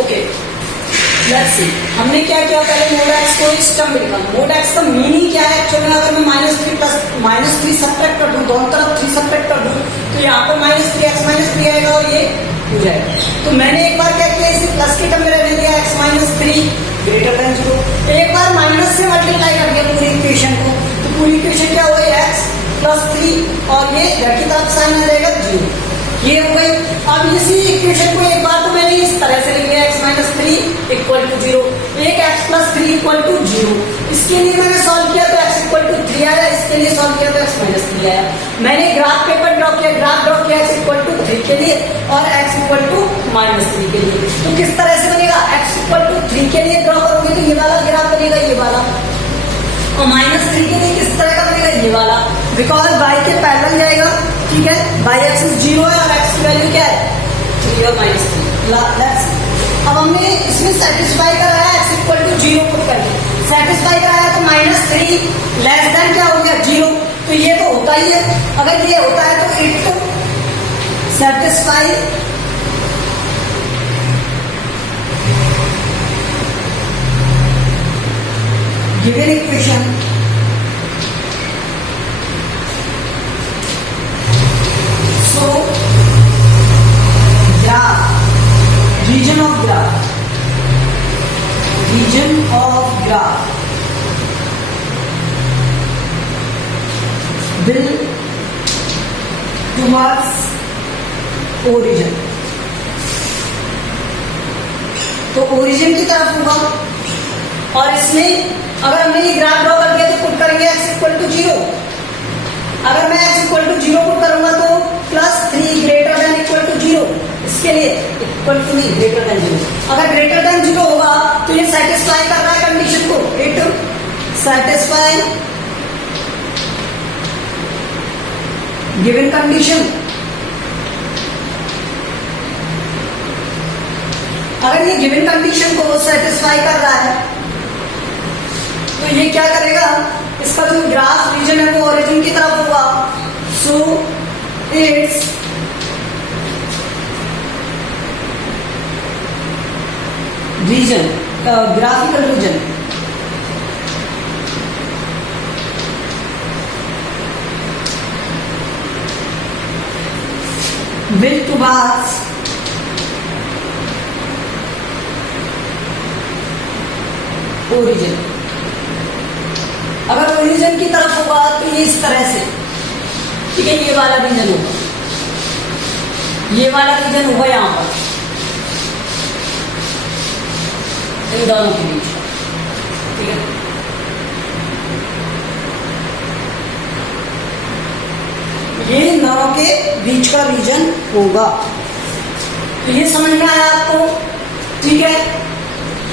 Okay let's see, हमने क्या किया, पहले मोड एक्स को इस टर्म में लिखा। मोड एक्स का मीनिंग क्या है एक्चुअली में, अगर मैं -3 प्लस -3 सब्ट्रैक्ट कर दूं, दोनों तरफ 3 सब्ट्रैक्ट कर दूं, तो यहाँ पर -3 आएगा और ये हो जाएगा। तो मैंने एक बार क्या किया, इसे प्लस के टर्म में रहने दिया, x -3 ग्रेटर देन 0। एक बार माइनस से मल्टीप्लाई कर दिया पूरी इक्वेशन को, तो पूरी इक्वेशन क्या हो गई, x + 3 और ये घर की तरफ साइन आ जाएगा 0, ये हो गई। अब इसी इक्वेशन को एक बार तो मैंने इस तरह से लिख लिया, x - 3 = 0, एक x + 3 = 0। इसके लिए मैंने सॉल्व किया तो x = 3 आया, इसके लिए सॉल्व किया तो x - 3 आया। मैंने ग्राफ पेपर ड्रॉ किया, ग्राफ ड्रॉ किया x = 3 के लिए और x = -3 के लिए। तो किस तरह से बनेगा, x = 3 के लिए ड्रॉ करोगे तो ये वाला ग्राफ बनेगा, ये वाला, और -3 के लिए किस तरह का बनेगा, ये वाला, बिकॉज y के पैरेलल जाएगा, ठीक है। y एक्सिस 0 है और x की वैल्यू क्या है, 3 और -3। अब हमने इसमें सेटिस्फाई कराया x = 0 पुट करके, सेटिस्फाई कराया तो -3 लेस देन क्या हो गया, 0। तो ये तो होता ही है, अगर ये होता है तो it satisfy given equation so graph region of graph will towards origin, तो ओरिजिन की तरफ होगा। और इसमें अगर हमने ये ग्राफ ड्रॉ कर दिया तो पुट करेंगे x = 0। अगर मैं x = 0 पुट करूंगा तो +3 ग्रेटर देन इक्वल टू 0, इसके लिए इक्वल टू नहीं ग्रेटर देन 0। अगर ग्रेटर देन 0 होगा तो ये सेटिस्फाई कर रहा है कंडीशन को, इट सेटिस्फाई गिवन कंडीशन। अगर ये गिवन कंडीशन को सेटिस्फाई कर रहा है तो ये क्या करेगा, इसका जो ग्राफ रीजन है वो ओरिजिन की तरफ होगा। So it's region, graphical region will towards origin. अगर ओरिजिन की तरफ होगा तो ये इस तरह से, ठीक है, ये वाला रीजन होगा, ये वाला रीजन होगा यहां पर इन दोनों के बीच, ठीक है। ये इन दोनों के बीच का रीजन होगा। तो ये समझ में आया आपको, ठीक है।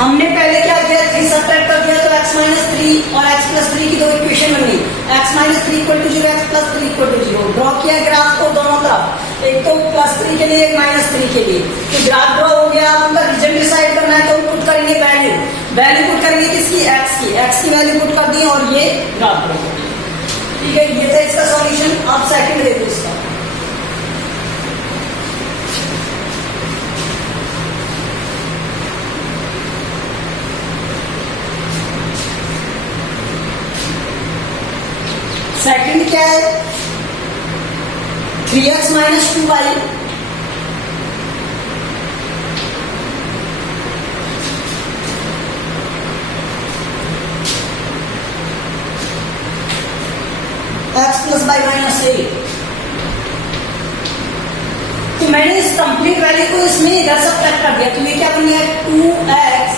हमने पहले क्या किया, 3 सब्ट्रैक्ट कर दिया तो x - 3 और x + 3 की दो इक्वेशन बनी, x - 3 = 0, x + 3 = 0। ड्रॉ किया ग्राफ को दोनों तरफ, एक तो +3 के लिए, एक -3 के लिए। तो ग्राफ ड्रॉ हो गया, उनका रीजन डिसाइड करना है तो पुट करेंगे वैल्यू पुट करेंगे किसकी, x की वैल्यू पुट कर दी और ये ग्राफ ड्रॉ कर दिया, ठीक है। ये था इसका सॉल्यूशन। आप सेकंड देखो इसका, सेकंड क्या है, 3x - 2y x + y - a। तो मैंने इस कंप्लीट वैल्यू को इसमें इधर सब्ट्रैक्ट कर दिया, तो ये क्या बन गया, 2x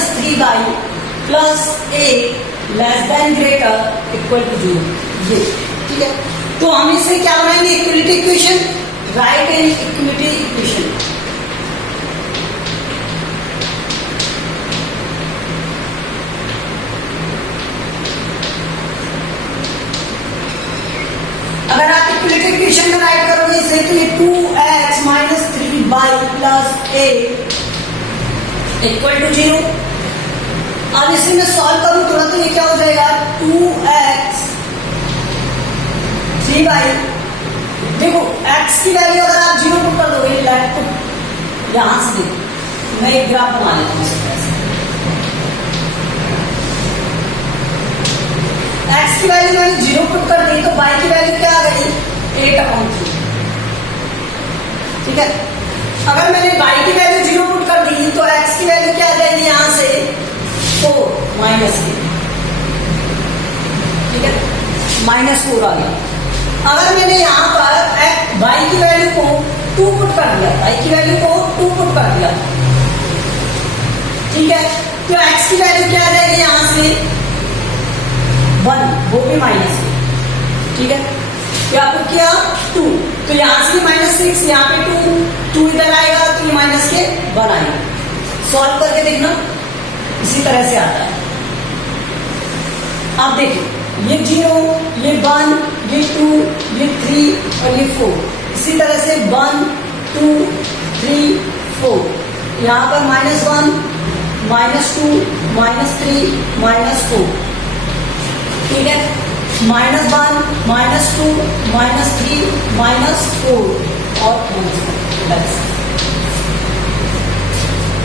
- 3y + a less than greater equal to 0, ये, ठीक है। तो हम इसे क्या बनाएंगे, equality equation, right and equality equation. अगर आप इक्वलिटी इक्वेशन में राइट करोगे इसे तो ये 2x - 3y + a equal to 0। अब इसे मैं सॉल्व करूं तुरंत तो ये क्या हो जाएगा, 2x 3y। देखो x की वैल्यू अगर आप 0 पुट कर दोगे, लेफ्ट यहां से देखो, मैं एक ग्राफ बना लेता हूँ इस तरह से। एक्स की वैल्यू मैंने 0 पुट कर दी तो वाई की वैल्यू क्या आ गई 8/3। ठीक है, अगर मैंने वाई की वैल्यू 0 पुट कर दी तो एक्स की वैल्यू क्या आ जाएगी यहां से 4 -3। ठीक है, -4 आ गया। अगर मैंने यहाँ पर वाई की वैल्यू को 2 पुट कर दिया, वाई की वैल्यू को 2 पुट कर दिया, ठीक है, तो एक्स की वैल्यू क्या आ जाएगी यहां से 1, वो भी -2। ठीक है, क्या पुट किया 2, तो यहां से -6, यहाँ पे 2 इधर आएगा तो ये माइनस के 1 आएगा। सॉल्व करके देखना, इसी तरह से आता है। आप देखिए ये 0, ये 1, ये 2, ये 3 और ये 4, इसी तरह से 1, 2, 3, 4, यहाँ पर -1, -2, -3, -4। ठीक है, -1, -2, -3, -4 और -4।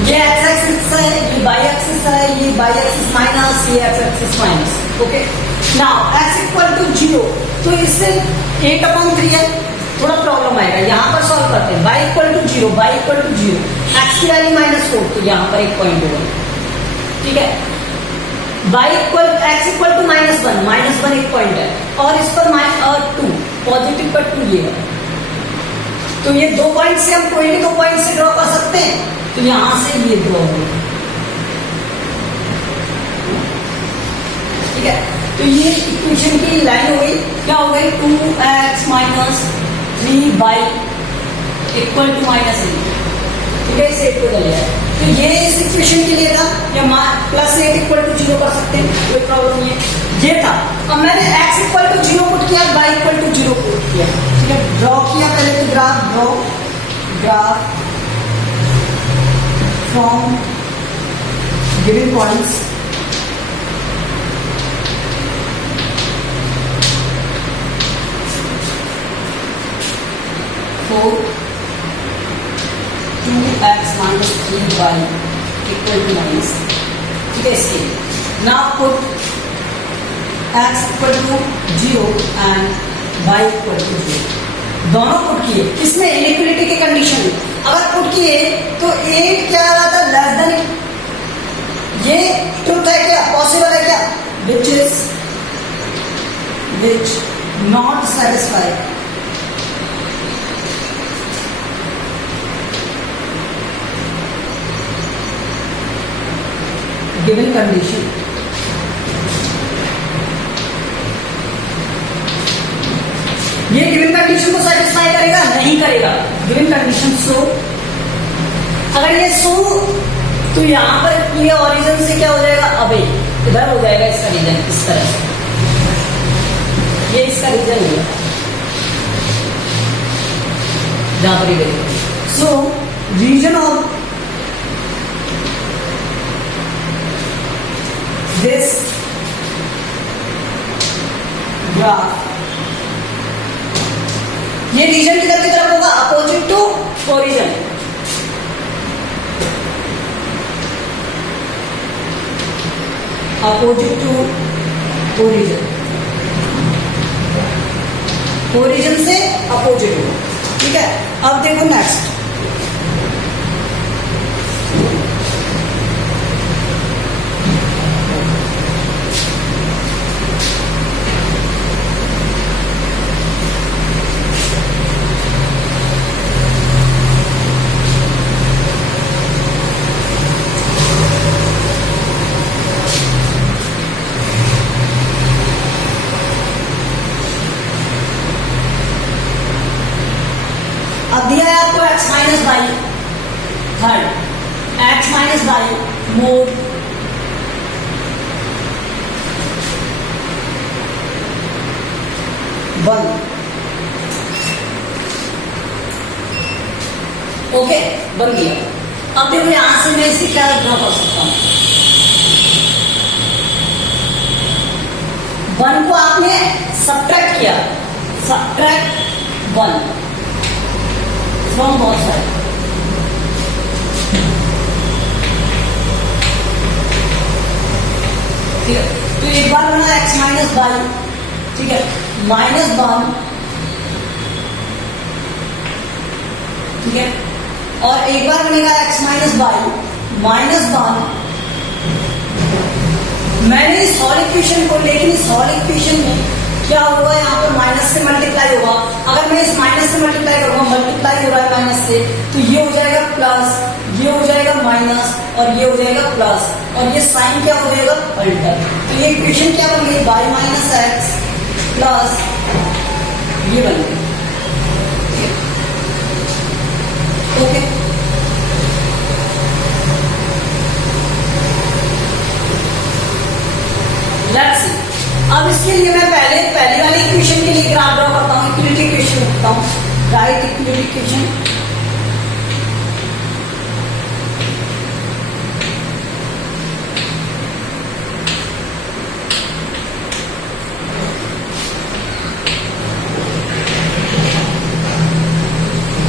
ये एक्स एक्सिस है, ये वाई एक्सिस है, ये वाई एक्सिस माइनस, ये x axis minus. Okay, now x equal to 0, तो इससे 8/3 है, थोड़ा प्रॉब्लम आएगा, यहाँ पर सॉल्व करते हैं। Y equal to 0, y equal to 0, x की वैल्यू -4, तो यहाँ पर एक पॉइंट होगा। ठीक है, y equal x equal to -1 एक पॉइंट है, और इस पर 2 पॉजिटिव पर 2 ये है, तो ये 2 पॉइंट से हम कोई भी 2 पॉइंट से ड्रॉ कर सकते हैं, तो यहां से ये ड्रॉ होगा। ठीक है, तो ये इक्वेशन की लाइन हो गई, क्या हो गई 2x - 3y इक्वल टू -8। ठीक है, इसे 8 को चले जाए, तो ये इस इक्वेशन के लिए था, या +8 इक्वल टू 0 कर सकते हैं, कोई प्रॉब्लम नहीं है, ये था। अब मैंने x इक्वल टू 0 पुट किया, y इक्वल टू 0 पुट किया। ठीक है, ड्रॉ किया, पहले तो graph from given points, so 2x - 3y equal to -। ठीक है, इसके now put x equal to 0 and y equal to 0, दोनों पुट किए, किसमें इनइक्वालिटी की कंडीशन में। अगर पुट किए तो 8 क्या आ रहा था लेस देन, ये ट्रुथ है क्या, पॉसिबल है क्या, which not satisfy given condition। ये गिवन कंडीशन को सेटिस्फाई करेगा, नहीं करेगा। गिवन कंडीशन सो, अगर ये सो तो यहां पर ये ओरिजिन से क्या हो जाएगा, अबे इधर हो जाएगा इसका रीजन, इस तरह से, ये इसका रीजन है जहां पर ये so region of this graph, ये रीजन किधर की तरफ होगा, opposite to origin. Opposite to origin, origin से अपोजिट होगा। ठीक है, अब देखो नेक्स्ट, अब दिया है आपको x - y, third x - y mode one. Okay, बन गया। अब देखो यहां से मैं इसे क्या ड्रॉ कर सकता हूं, 1 को आपने सब्ट्रैक्ट किया, सब्ट्रैक्ट 1 फ्रॉम बोथ साइड, ठीक है, तो एक बार बना x माइनस बाई, ठीक है, -1, ठीक है, और एक बार बनेगा x माइनस बाई -1। मैंने इस हॉल इक्वेशन को, लेकिन इस हॉल इक्वेशन में क्या होगा, यहाँ पर माइनस से मल्टीप्लाई होगा। अगर मैं इस माइनस से मल्टीप्लाई करूंगा, मल्टीप्लाई हो रहा है माइनस से, तो ये हो जाएगा प्लस, ये हो जाएगा माइनस, और ये हो जाएगा प्लस, और ये साइन क्या हो जाएगा, अल्टर। तो ये इक्वेशन क्या बन गई, बाई माइनस एक्स प्लस ये बन गई। Okay, let's see. अब इसके लिए मैं पहले वाली इक्वेशन के लिए ग्राफ ड्रॉ करता हूँ, इक्वलिटी इक्वेशन रखता हूँ, right equality equation.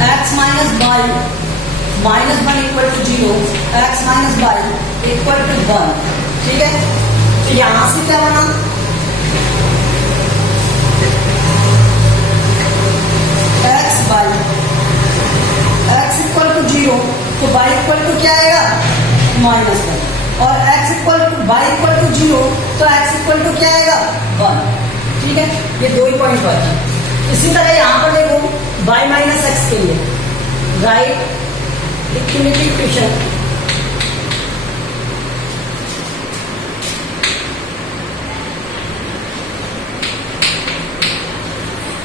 x minus y -1 equal to 0, x minus y equal to 1, ठीक है। तो यहां से क्या बना, x y x equal to 0, तो y इक्वल टू क्या आएगा, -1, और x equal to y equal to 0, तो x इक्वल टू क्या आएगा, 1, ठीक है। ये दो ही पॉइंट बचे। इसी तरह यहां पर देखो y माइनस एक्स के लिए right equality equation,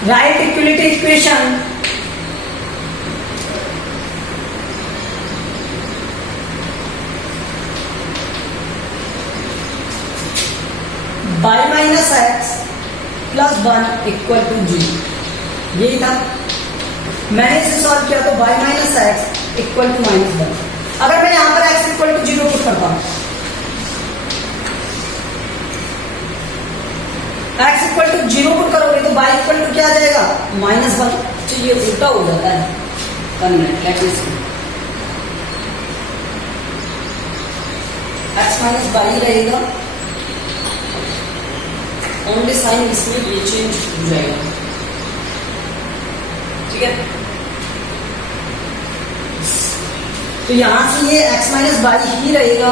right equality equation, y minus x plus 1 equal to 0, यही था। मैंने इसे सॉल्व किया तो y minus x equal to -1। अगर मैं यहां पर x इक्वल टू 0 पुट करता हूं, x इक्वल टू 0 पुट करोगे तो y इक्वल टू क्या आ जाएगा, -1। तो ये उल्टा हो जाता है, x माइनस बाई रहेगा, ओनली साइन इसमें ये चेंज हो जाएगा, ठीक है। तो यहां से ये x माइनस बाई ही रहेगा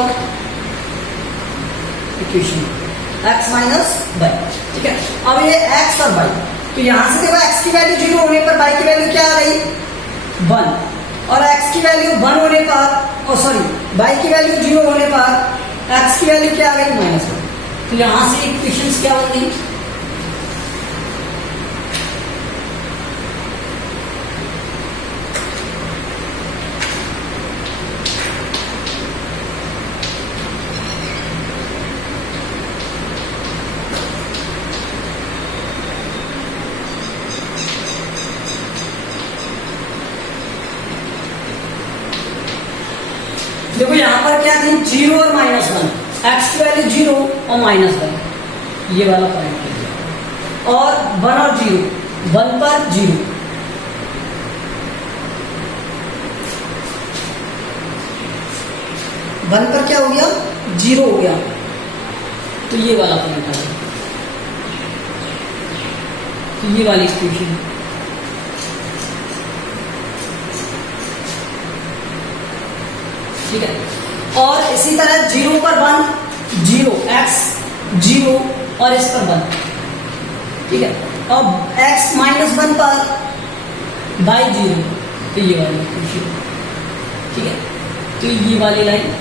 इक्वेशन, x माइनस बाई, ठीक है। अब ये x और y, तो यहां से देखो x की वैल्यू 0 होने पर y की वैल्यू क्या आ गई, 1, और x की वैल्यू 1 होने पर, y की वैल्यू 0 होने पर x की वैल्यू क्या आ गई, -1। तो यहां से इक्वेशंस क्या बन गई, देखो यहां पर क्या थी, 0 और -1, x की वैल्यू 0 और -1, ये वाला पॉइंट है, और 1 और 0, 1 पर 0, वन पर क्या हो गया, 0 हो गया, तो ये वाला पॉइंट आ गया, तो ये वाली इक्वेशन, ठीक है। और इसी तरह 0 पर 1, 0, x 0 और इस पर 1, ठीक है। अब x -1 पर बाई 0, तो ये वाली इक्वेशन, ठीक है। तो ये वाली लाइन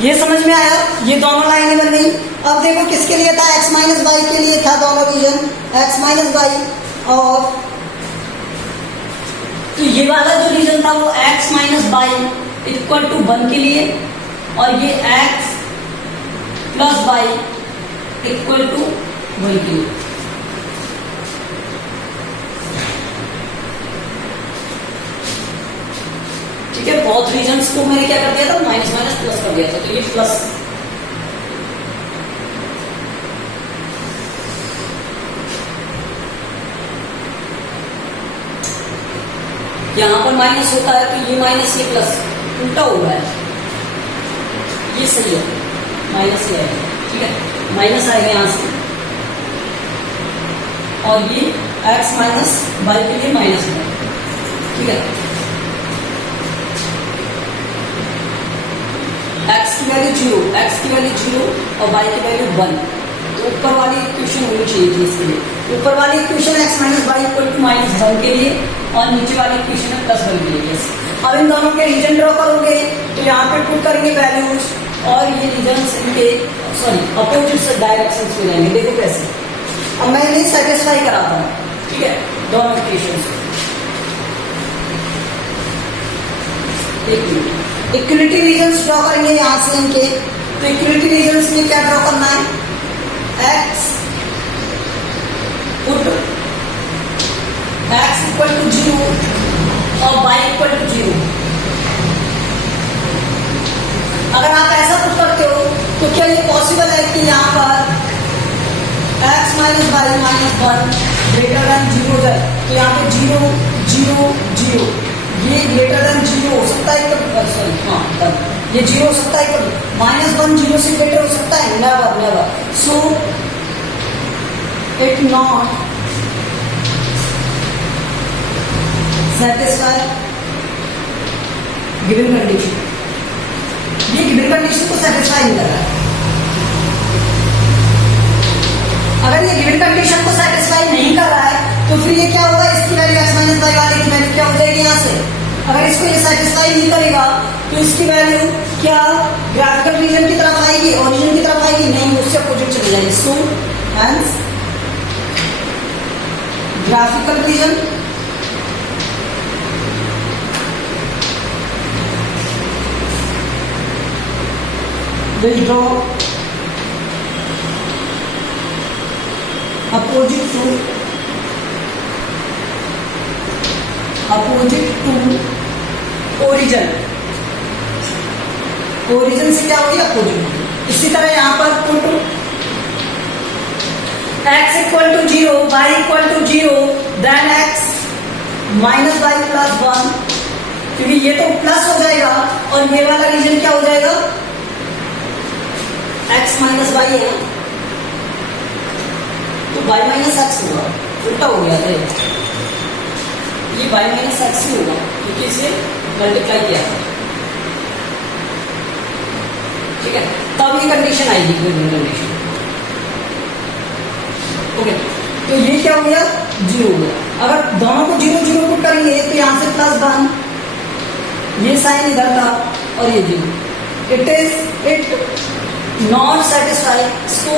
ये समझ में आया, ये दोनों लाइनें बन गई। अब देखो किसके लिए था, x माइनस बाई के लिए था दोनों रीजन, x माइनस बाई, और तो ये वाला जो रीजन था वो x minus y equal to 1 के लिए, और ये x plus y equal to 1 के लिए। ठीक है, बहुत रीजन्स को मैंने क्या कर दिया था, माइनस माइनस प्लस कर दिया था, तो ये प्लस, यहाँ पर माइनस होता है तो ये माइनस ये प्लस उल्टा हो रहा है, ये सही है, माइनस ये आएगा, ठीक है, माइनस आएगा यहाँ से, और ये x माइनस वाई के लिए माइनस है, ठीक है। x की वैल्यू 0, x की वैल्यू 0 और y की वैल्यू 1, तो ऊपर वाली इक्वेशन होनी चाहिए थी इसके लिए। ऊपर वाली equation x minus y equal to minus 1 के लिए और नीचे वाली इक्वेशन है प्लस 1 के लिए। अब इन दोनों के रीजन ड्रॉ करोगे तो यहाँ पे पुट करेंगे वैल्यूज और ये रीजन इनके अपोजिट डायरेक्शन में रहेंगे। देखो कैसे, अब मैं इन्हें सेटिस्फाई कराता हूँ, ठीक है, दोनों इक्वेशन। इक्वलिटी रीजन्स ड्रॉ करेंगे यहाँ से इनके, तो इक्वलिटी रीजन्स में क्या ड्रॉ करना है, x put x equal to 0 और y इक्वल टू 0। अगर आप ऐसा पुट करते हो तो क्या ये पॉसिबल है कि यहाँ पर x minus y minus 1 greater than 0 हो जाए, तो यहाँ पे 0 0 0 ये ग्रेटर देन 0 हो सकता है, सॉरी हाँ तब ये 0 हो सकता है, माइनस 1 0 से ग्रेटर हो सकता है, never never. So it not satisfy given condition, ये given condition को satisfy नहीं कर रहा है। अगर ये given condition को satisfy नहीं कर रहा है तो फिर ये क्या होगा, इसकी वैल्यू x माइनस वाई वाले की वैल्यू क्या हो जाएगी यहाँ से। अगर इसको ये satisfy नहीं करेगा तो इसकी वैल्यू क्या ग्राफिकल रीजन की तरफ आएगी, ओरिजिन की तरफ आएगी, नहीं, उससे अपोजिट चली जाएगी। So hence graphical region will draw opposite to origin। Origin से क्या हो गया, अपोजिट। इसी तरह यहां पर put x equal to 0 y equal to 0 देन x माइनस वाई प्लस 1, क्योंकि ये तो प्लस हो जाएगा और ये वाला रीजन क्या हो जाएगा, x माइनस वाई है ना, तो y माइनस एक्स होगा, उल्टा हो गया था ये y माइनस एक्स ही होगा क्योंकि इसे मल्टीप्लाई किया था, ठीक है। तब ये कंडीशन आएगी, कंडीशन ओके। तो ये क्या हो गया, 0 हो गया। अगर दोनों को 0 0 पुट करेंगे तो यहां से प्लस 1, ये साइन इधर था और ये 0, इट नॉट सेटिस्फाई। इसको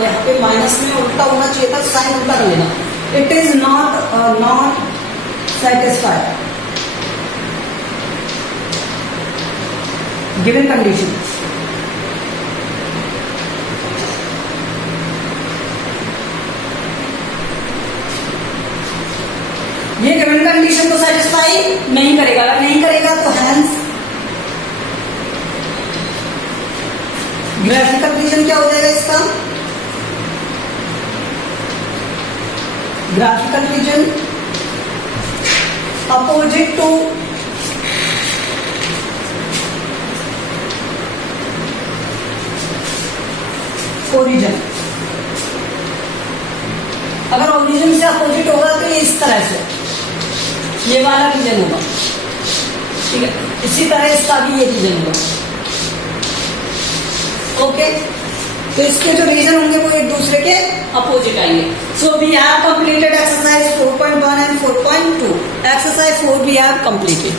यहाँ पे माइनस में उल्टा होना चाहिए था, साइन उल्टा कर लेना, it is not satisfy given condition. ये गिवन कंडीशन को सेटिस्फाई नहीं करेगा, अगर नहीं करेगा तो हेंस ग्राफिकल रीजन क्या हो जाएगा इसका, graphical region opposite to origin. अगर ओरिजिन से अपोजिट होगा तो ये इस तरह से ये वाला रीजन होगा, ठीक है। इसी तरह इसका भी ये रीजन होगा, ओके। तो इसके जो रीजन होंगे वो एक दूसरे के अपोजिट आएंगे। So we have completed exercise 4.1 and 4.2। Exercise 4 we have completed.